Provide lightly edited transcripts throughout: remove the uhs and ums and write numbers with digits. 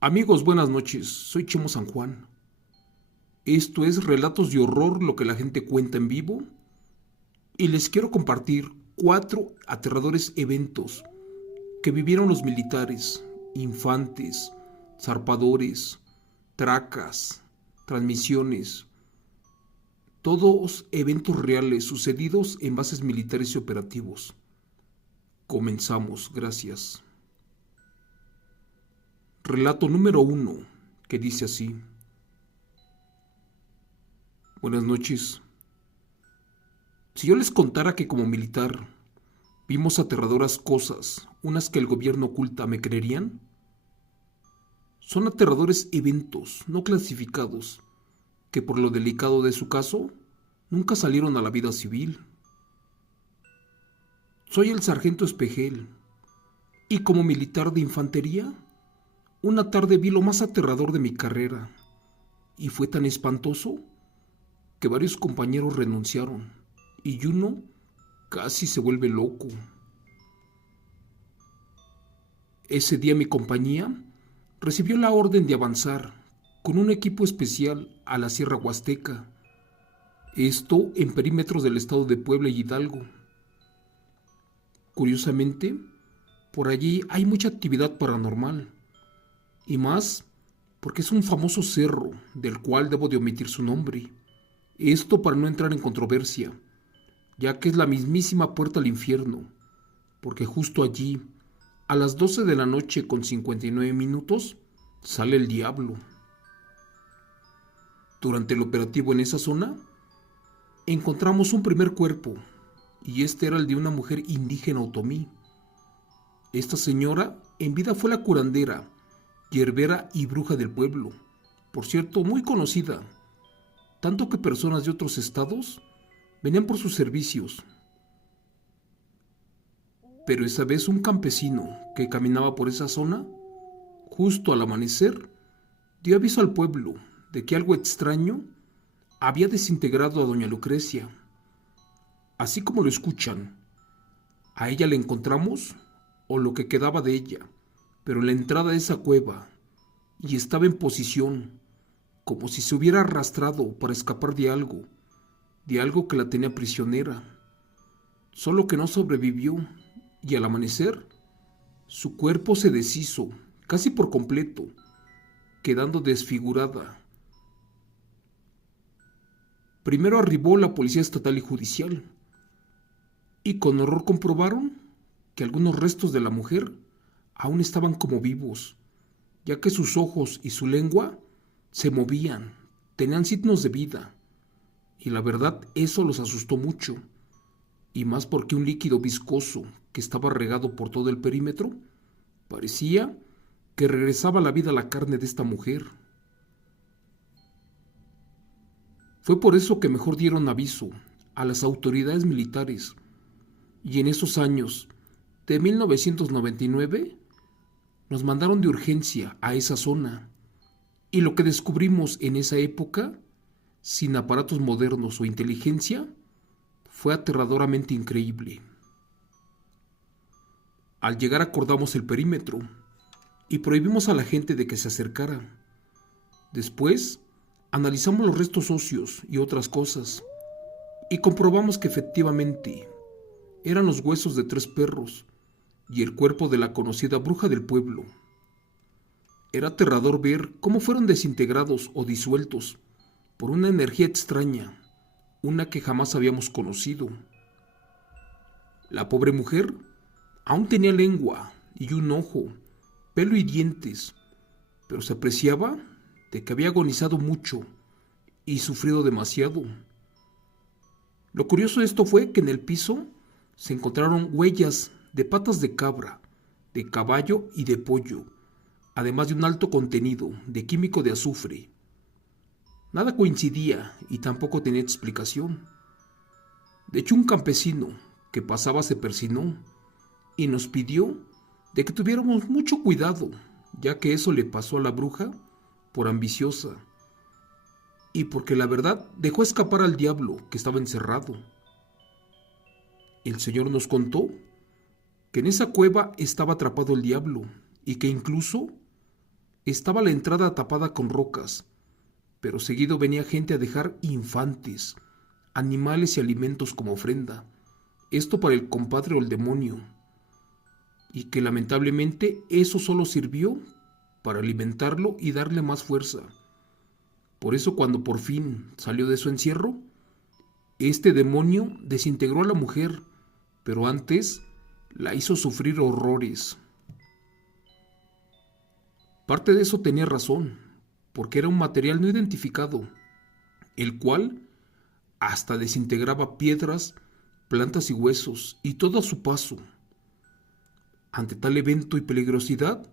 Amigos, buenas noches. Soy Chemo San Juan. Esto es Relatos de Horror, lo que la gente cuenta en vivo. Y les quiero compartir 4 aterradores eventos que vivieron los militares, infantes, zarpadores, tracas, transmisiones. Todos eventos reales sucedidos en bases militares y operativos. Comenzamos, gracias. Relato número 1, que dice así. Buenas noches. Si yo les contara que como militar vimos aterradoras cosas, unas que el gobierno oculta, ¿me creerían? Son aterradores eventos no clasificados que por lo delicado de su caso nunca salieron a la vida civil. Soy el sargento Espejel y como militar de infantería, una tarde vi lo más aterrador de mi carrera y fue tan espantoso que varios compañeros renunciaron y uno casi se vuelve loco. Ese día mi compañía recibió la orden de avanzar con un equipo especial a la Sierra Huasteca, esto en perímetros del estado de Puebla y Hidalgo. Curiosamente, por allí hay mucha actividad paranormal, y más porque es un famoso cerro del cual debo de omitir su nombre. Esto para no entrar en controversia, ya que es la mismísima puerta al infierno, porque justo allí, a las 12 de la noche con 59 minutos, sale el diablo. Durante el operativo en esa zona, encontramos un primer cuerpo, y este era el de una mujer indígena otomí. Esta señora en vida fue la curandera, hierbera y bruja del pueblo, por cierto muy conocida, tanto que personas de otros estados venían por sus servicios. Pero esa vez un campesino que caminaba por esa zona, justo al amanecer, dio aviso al pueblo de que algo extraño había desintegrado a doña Lucrecia. Así como lo escuchan, a ella la encontramos, o lo que quedaba de ella, pero en la entrada de esa cueva, y estaba en posición, como si se hubiera arrastrado para escapar de algo que la tenía prisionera. Solo que no sobrevivió, y al amanecer, su cuerpo se deshizo, casi por completo, quedando desfigurada. Primero arribó la policía estatal y judicial, y con horror comprobaron que algunos restos de la mujer aún estaban como vivos, ya que sus ojos y su lengua se movían, tenían signos de vida, y la verdad eso los asustó mucho, y más porque un líquido viscoso que estaba regado por todo el perímetro parecía que regresaba la vida a la carne de esta mujer. Fue por eso que mejor dieron aviso a las autoridades militares, y en esos años de 1999 nos mandaron de urgencia a esa zona, y lo que descubrimos en esa época, sin aparatos modernos o inteligencia, fue aterradoramente increíble. Al llegar acordamos el perímetro y prohibimos a la gente de que se acercara. Después, analizamos los restos óseos y otras cosas y comprobamos que efectivamente eran los huesos de 3 perros y el cuerpo de la conocida bruja del pueblo. Era aterrador ver cómo fueron desintegrados o disueltos por una energía extraña, una que jamás habíamos conocido. La pobre mujer aún tenía lengua y un ojo, pelo y dientes, pero se apreciaba de que había agonizado mucho y sufrido demasiado. Lo curioso de esto fue que en el piso se encontraron huellas de patas de cabra, de caballo y de pollo, además de un alto contenido de químico de azufre. Nada coincidía y tampoco tenía explicación. De hecho, un campesino que pasaba se persinó y nos pidió de que tuviéramos mucho cuidado, ya que eso le pasó a la bruja por ambiciosa y porque la verdad dejó escapar al diablo que estaba encerrado. El señor nos contó que en esa cueva estaba atrapado el diablo y que incluso Estaba la entrada tapada con rocas, pero seguido venía gente a dejar infantes, animales y alimentos como ofrenda. Esto para el compadre o el demonio. Y que lamentablemente eso solo sirvió para alimentarlo y darle más fuerza. Por eso cuando por fin salió de su encierro, este demonio desintegró a la mujer, pero antes la hizo sufrir horrores. Parte de eso tenía razón, porque era un material no identificado, el cual hasta desintegraba piedras, plantas y huesos, y todo a su paso. Ante tal evento y peligrosidad,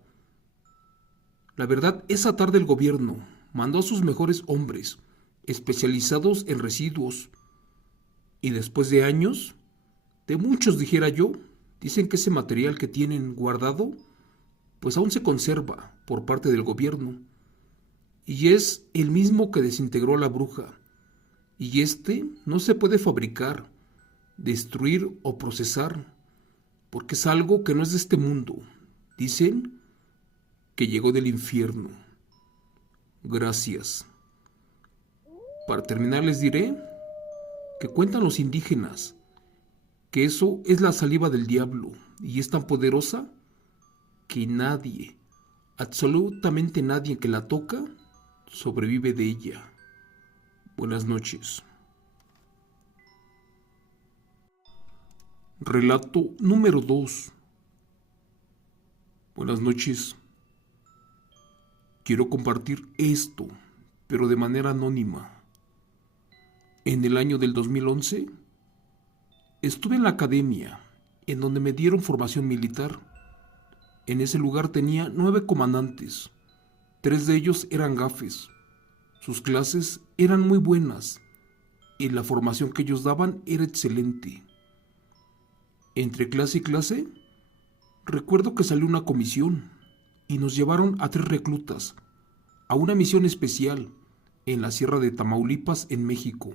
la verdad, esa tarde el gobierno mandó a sus mejores hombres, especializados en residuos, y después de años, de muchos dijera yo, dicen que ese material que tienen guardado, pues aún se conserva por parte del gobierno, y es el mismo que desintegró a la bruja, y este no se puede fabricar, destruir o procesar, porque es algo que no es de este mundo. Dicen que llegó del infierno. Gracias. Para terminar les diré que cuentan los indígenas que eso es la saliva del diablo y es tan poderosa que nadie, absolutamente nadie que la toca, sobrevive de ella. Buenas noches. Relato número 2. Buenas noches. Quiero compartir esto, pero de manera anónima. En el año del 2011, estuve en la academia, en donde me dieron formación militar. En ese lugar tenía 9 comandantes. 3 de ellos eran gafes. Sus clases eran muy buenas y la formación que ellos daban era excelente. Entre clase y clase, recuerdo que salió una comisión y nos llevaron a 3 reclutas a una misión especial en la Sierra de Tamaulipas, en México.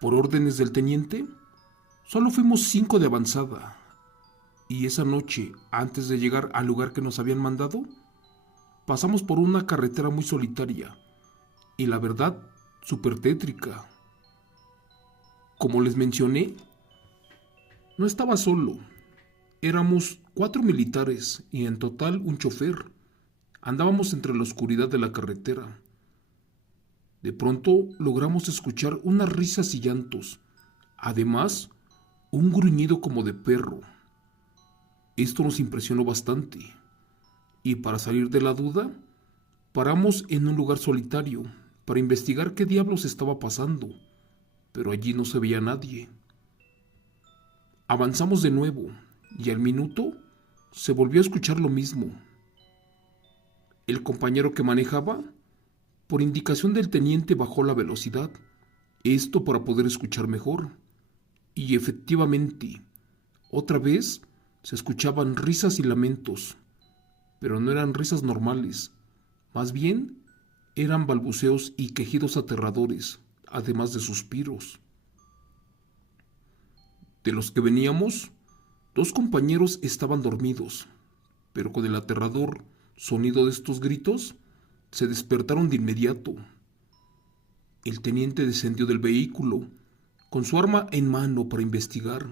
Por órdenes del teniente, solo fuimos 5 de avanzada, y esa noche, antes de llegar al lugar que nos habían mandado, pasamos por una carretera muy solitaria, y la verdad, súper tétrica. Como les mencioné, no estaba solo. Éramos 4 militares y en total un chofer. Andábamos entre la oscuridad de la carretera. De pronto logramos escuchar unas risas y llantos. Además, un gruñido como de perro. Esto nos impresionó bastante. Y para salir de la duda, paramos en un lugar solitario para investigar qué diablos estaba pasando. Pero allí no se veía nadie. Avanzamos de nuevo y al minuto se volvió a escuchar lo mismo. El compañero que manejaba, por indicación del teniente, bajó la velocidad, esto para poder escuchar mejor. Y efectivamente, otra vez se escuchaban risas y lamentos, pero no eran risas normales, más bien eran balbuceos y quejidos aterradores, además de suspiros. De los que veníamos, 2 compañeros estaban dormidos, pero con el aterrador sonido de estos gritos, se despertaron de inmediato. El teniente descendió del vehículo, con su arma en mano para investigar,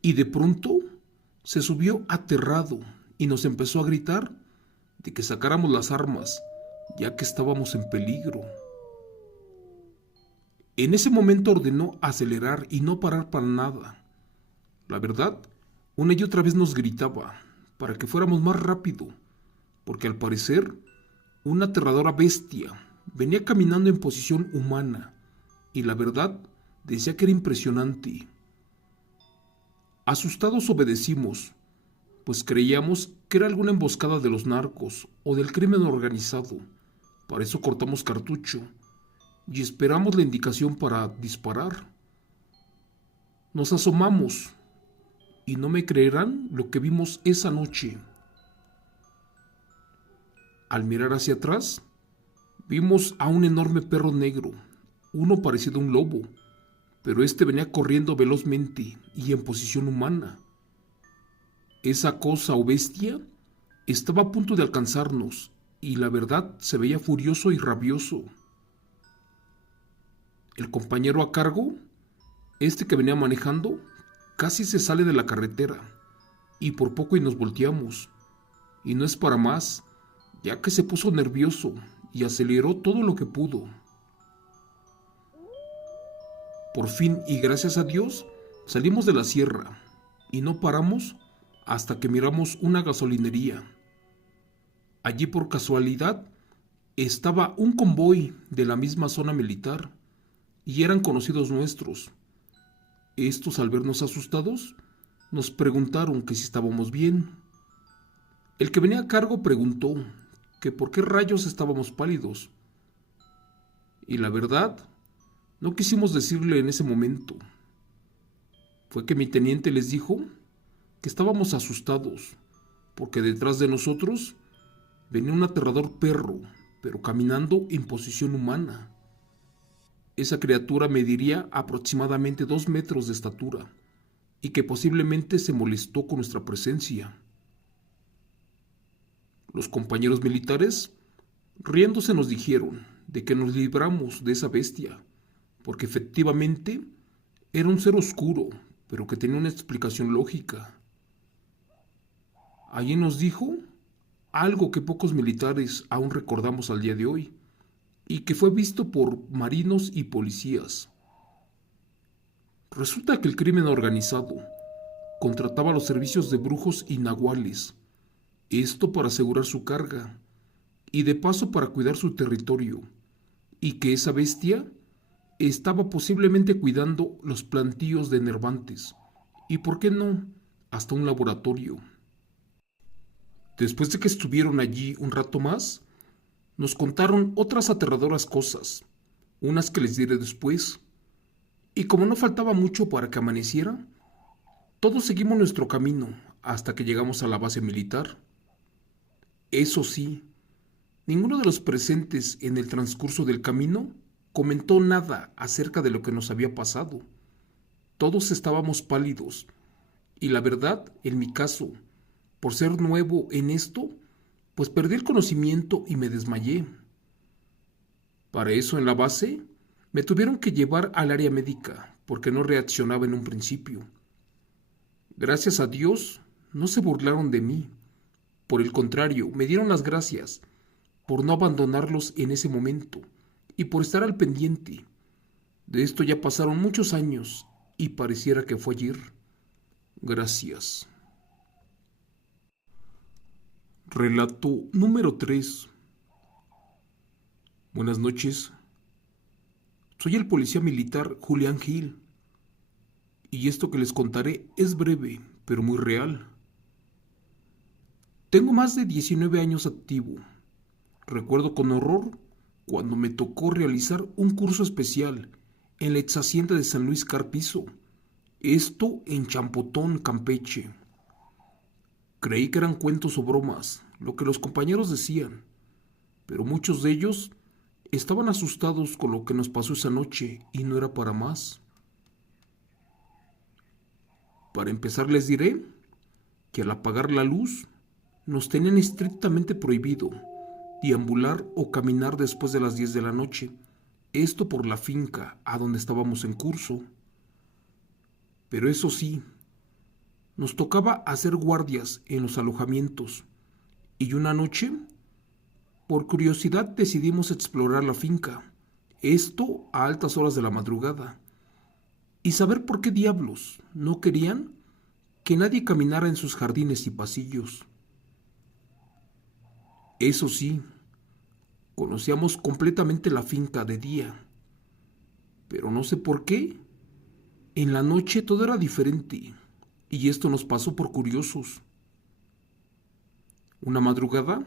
y de pronto se subió aterrado y nos empezó a gritar de que sacáramos las armas, ya que estábamos en peligro. En ese momento ordenó acelerar y no parar para nada. La verdad, una y otra vez nos gritaba para que fuéramos más rápido, porque al parecer una aterradora bestia venía caminando en posición humana, y la verdad decía que era impresionante. Asustados obedecimos, pues creíamos que era alguna emboscada de los narcos o del crimen organizado. Para eso cortamos cartucho y esperamos la indicación para disparar. Nos asomamos y no me creerán lo que vimos esa noche. Al mirar hacia atrás, vimos a un enorme perro negro, uno parecido a un lobo, pero este venía corriendo velozmente y en posición humana. Esa cosa o bestia estaba a punto de alcanzarnos y la verdad se veía furioso y rabioso. El compañero a cargo, este que venía manejando, casi se sale de la carretera y por poco y nos volteamos. Y no es para más, ya que se puso nervioso y aceleró todo lo que pudo. Por fin y gracias a Dios salimos de la sierra y no paramos hasta que miramos una gasolinería. Allí por casualidad estaba un convoy de la misma zona militar y eran conocidos nuestros. Estos, al vernos asustados, nos preguntaron que si estábamos bien. El que venía a cargo preguntó que por qué rayos estábamos pálidos. Y la verdad, no quisimos decirle en ese momento. Fue que mi teniente les dijo que estábamos asustados, porque detrás de nosotros venía un aterrador perro, pero caminando en posición humana. Esa criatura mediría aproximadamente 2 metros de estatura y que posiblemente se molestó con nuestra presencia. Los compañeros militares, riéndose, nos dijeron de que nos libramos de esa bestia, porque efectivamente era un ser oscuro, pero que tenía una explicación lógica. Allí nos dijo algo que pocos militares aún recordamos al día de hoy, y que fue visto por marinos y policías. Resulta que el crimen organizado contrataba los servicios de brujos y nahuales, esto para asegurar su carga, y de paso para cuidar su territorio, y que esa bestia estaba posiblemente cuidando los plantíos de Nervantes, y por qué no, hasta un laboratorio. Después de que estuvieron allí un rato más, nos contaron otras aterradoras cosas, unas que les diré después, y como no faltaba mucho para que amaneciera, todos seguimos nuestro camino hasta que llegamos a la base militar. Eso sí, ninguno de los presentes en el transcurso del camino comentó nada acerca de lo que nos había pasado. Todos estábamos pálidos, y la verdad, en mi caso, por ser nuevo en esto, pues perdí el conocimiento y me desmayé. Para eso en la base me tuvieron que llevar al área médica porque no reaccionaba en un principio. Gracias a Dios no se burlaron de mí. Por el contrario, me dieron las gracias por no abandonarlos en ese momento y por estar al pendiente. De esto ya pasaron muchos años y pareciera que fue ayer. Gracias. Relato número 3. Buenas noches. Soy el policía militar Julián Gil. Y esto que les contaré es breve, pero muy real. Tengo más de 19 años activo. Recuerdo con horror cuando me tocó realizar un curso especial en la ex hacienda de San Luis Carpizo, esto en Champotón, Campeche. Creí que eran cuentos o bromas, lo que los compañeros decían, pero muchos de ellos estaban asustados con lo que nos pasó esa noche y no era para más. Para empezar les diré que al apagar la luz nos tenían estrictamente prohibido deambular o caminar después de las 10 de la noche, esto por la finca a donde estábamos en curso. Pero eso sí, nos tocaba hacer guardias en los alojamientos y una noche, por curiosidad, decidimos explorar la finca, esto a altas horas de la madrugada, y saber por qué diablos no querían que nadie caminara en sus jardines y pasillos. Eso sí, conocíamos completamente la finca de día, pero no sé por qué, en la noche todo era diferente, y esto nos pasó por curiosos. Una madrugada,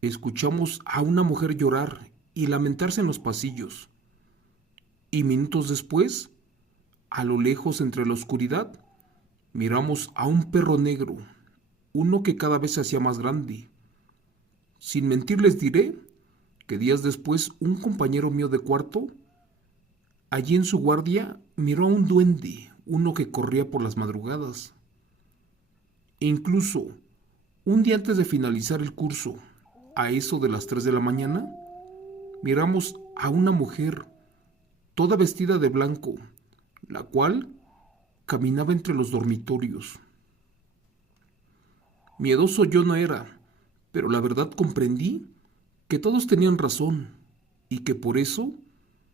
escuchamos a una mujer llorar y lamentarse en los pasillos, y minutos después, a lo lejos entre la oscuridad, miramos a un perro negro, uno que cada vez se hacía más grande. Sin mentir les diré que días después un compañero mío de cuarto, allí en su guardia, miró a un duende, uno que corría por las madrugadas. Incluso, un día antes de finalizar el curso, a eso de las 3 de la mañana, miramos a una mujer toda vestida de blanco, la cual caminaba entre los dormitorios. Miedoso yo no era, pero la verdad comprendí que todos tenían razón y que por eso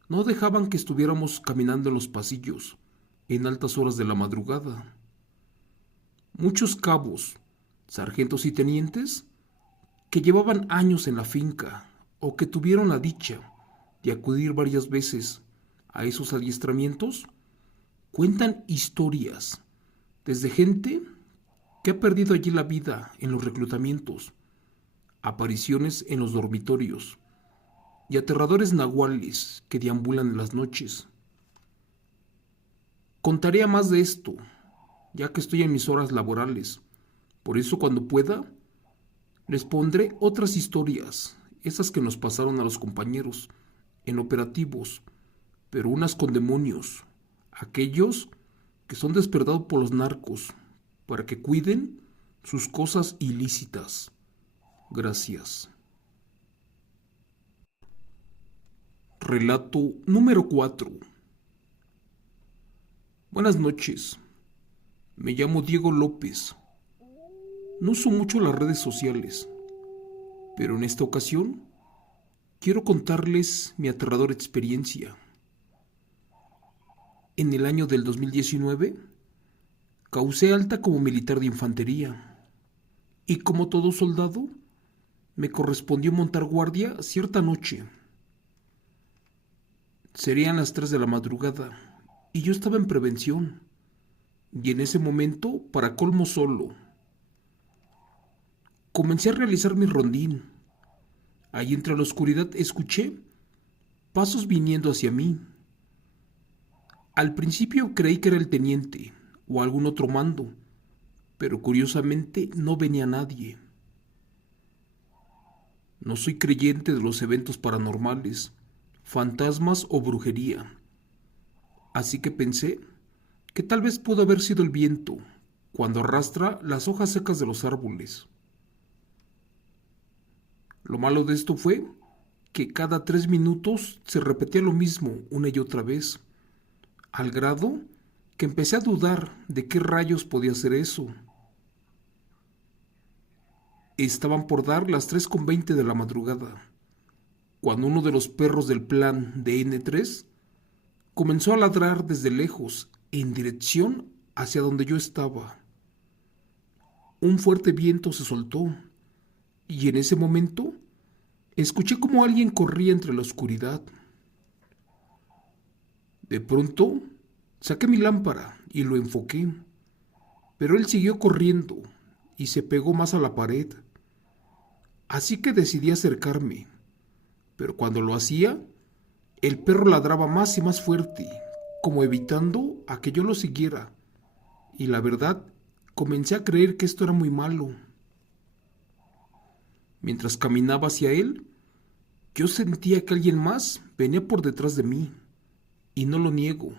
no dejaban que estuviéramos caminando en los pasillos en altas horas de la madrugada. Muchos cabos, sargentos y tenientes que llevaban años en la finca o que tuvieron la dicha de acudir varias veces a esos adiestramientos, cuentan historias desde gente que ha perdido allí la vida en los reclutamientos, apariciones en los dormitorios y aterradores nahuales que deambulan en las noches. Contaré más de esto, ya que estoy en mis horas laborales. Por eso cuando pueda, les pondré otras historias, esas que nos pasaron a los compañeros, en operativos, pero unas con demonios, aquellos que son despertados por los narcos, para que cuiden sus cosas ilícitas. Gracias. Relato número 4. Buenas noches. Me llamo Diego López. No uso mucho las redes sociales, pero en esta ocasión quiero contarles mi aterradora experiencia. En el año del 2019, causé alta como militar de infantería y como todo soldado, me correspondió montar guardia cierta noche. Serían las 3 de la madrugada y yo estaba en prevención y en ese momento, para colmo solo, comencé a realizar mi rondín. Allí entre la oscuridad escuché pasos viniendo hacia mí. Al principio creí que era el teniente o algún otro mando, pero curiosamente no venía nadie. No soy creyente de los eventos paranormales, fantasmas o brujería, así que pensé que tal vez pudo haber sido el viento cuando arrastra las hojas secas de los árboles. Lo malo de esto fue que cada 3 minutos se repetía lo mismo una y otra vez, al grado que empecé a dudar de qué rayos podía ser eso. Estaban por dar las 3:20 de la madrugada, cuando uno de los perros del plan de N3 comenzó a ladrar desde lejos en dirección hacia donde yo estaba. Un fuerte viento se soltó y en ese momento escuché como alguien corría entre la oscuridad. De pronto saqué mi lámpara y lo enfoqué, pero él siguió corriendo y se pegó más a la pared. Así que decidí acercarme, pero cuando lo hacía, el perro ladraba más y más fuerte, como evitando a que yo lo siguiera, y la verdad, comencé a creer que esto era muy malo. Mientras caminaba hacia él, yo sentía que alguien más venía por detrás de mí, y no lo niego.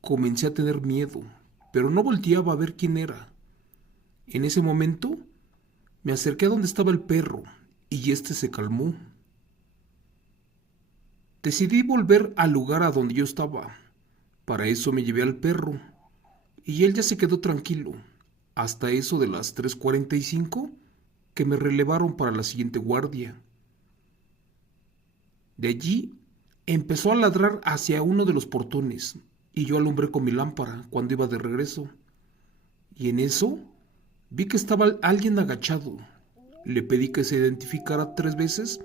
Comencé a tener miedo, pero no volteaba a ver quién era. En ese momento, me acerqué a donde estaba el perro, y éste se calmó. Decidí volver al lugar a donde yo estaba. Para eso me llevé al perro, y él ya se quedó tranquilo, hasta eso de las 3:45 que me relevaron para la siguiente guardia. De allí empezó a ladrar hacia uno de los portones, y yo alumbré con mi lámpara cuando iba de regreso. Y en eso vi que estaba alguien agachado. Le pedí que se identificara 3 veces,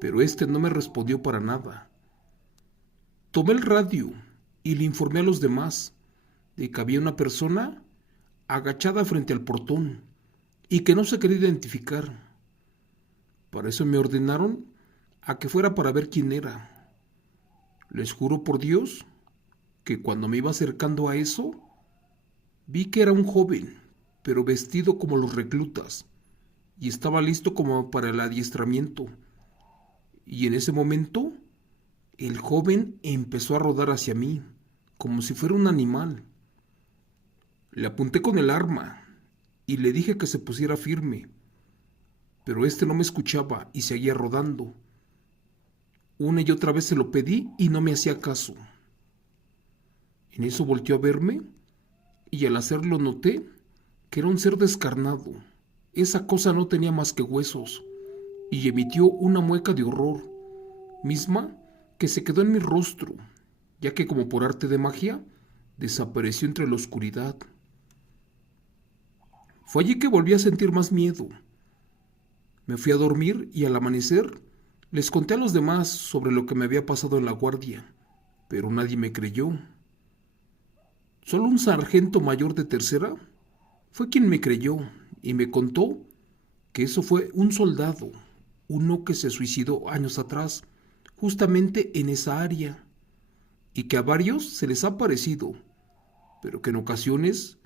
pero este no me respondió para nada. Tomé el radio y le informé a los demás de que había una persona agachada frente al portón y que no se quería identificar. Para eso me ordenaron a que fuera para ver quién era. Les juro por Dios que cuando me iba acercando a eso, vi que era un joven, pero vestido como los reclutas, y estaba listo como para el adiestramiento. Y en ese momento, el joven empezó a rodar hacia mí, como si fuera un animal. Le apunté con el arma, y le dije que se pusiera firme, pero este no me escuchaba y seguía rodando. Una y otra vez se lo pedí y no me hacía caso. En eso volteó a verme y al hacerlo noté que era un ser descarnado. Esa cosa no tenía más que huesos y emitió una mueca de horror, misma que se quedó en mi rostro, ya que como por arte de magia, desapareció entre la oscuridad. Fue allí que volví a sentir más miedo. Me fui a dormir y al amanecer les conté a los demás sobre lo que me había pasado en la guardia, pero nadie me creyó. Solo un sargento mayor de tercera fue quien me creyó y me contó que eso fue un soldado, uno que se suicidó años atrás, justamente en esa área, y que a varios se les ha parecido, pero que en ocasiones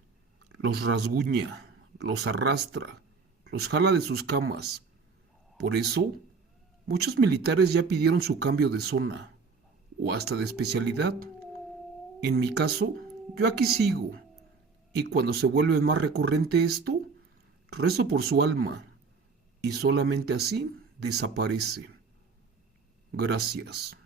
los rasguña, los arrastra, los jala de sus camas. Por eso, muchos militares ya pidieron su cambio de zona, o hasta de especialidad. En mi caso, yo aquí sigo, y cuando se vuelve más recurrente esto, rezo por su alma, y solamente así desaparece. Gracias.